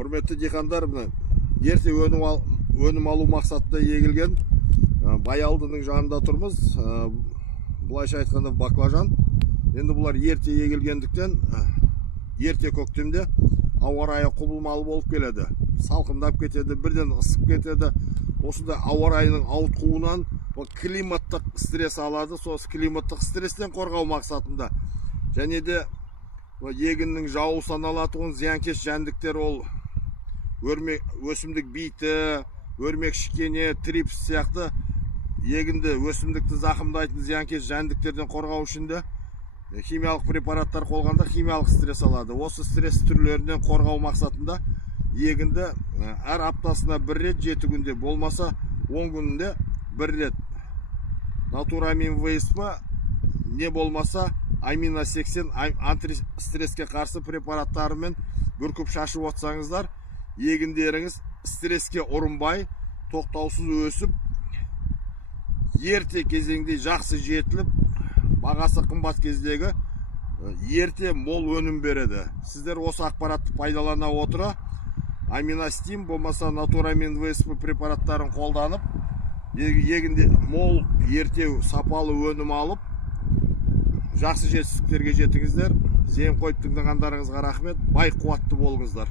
Құрметті диқандар, ерте өнім алу мақсатында егілген Баялдының жанында тұрмыз. Бұлайша айтқанда баклажан. Енді бұлар ерте егілгендіктен ерте көктемде ауа райы құбылмалы болып келеді. Салқындап кетеді, бірден ысып кетеді. Осында ауа райының ауытқуынан климаттық стресс алады. Сол климаттық стресстен қорғау мақсатында. Және де егіннің жауы саналатын зиянкес жәндіктер, ол өсімдік биті, өрмек шікене, трипс сияқты егінді, өсімдікті зақымдайтын зиянкес жәндіктерден қорғау үшін де химиялық препараттар қолғанда химиялық стресс алады. Осы стресс түрлерінен қорғау мақсатында егінді әр аптасына бір рет, 7 күнде, болмаса 10 күнінде бір рет натурамин ВСП, не болмаса амино 80 антистреске қарсы препараттарымен бүркіп шашып отсаңыздар, егіндеріңіз стресске ұрынбай, тоқтаусыз өсіп, ерте кезеңде жақсы жетіліп, бағасы қымбат кездегі ерте мол өнім береді. Сіздер осы ақпаратты пайдалана отыра аминостим болмаса натурамин ВСП препараттарын қолданып, егінде мол, ерте, сапалы өнім алып, жақсы жетістіктерге жетіңіздер. Зейін қойып тыңдағандарыңызға рахмет. Бай қуатты болыңыздар.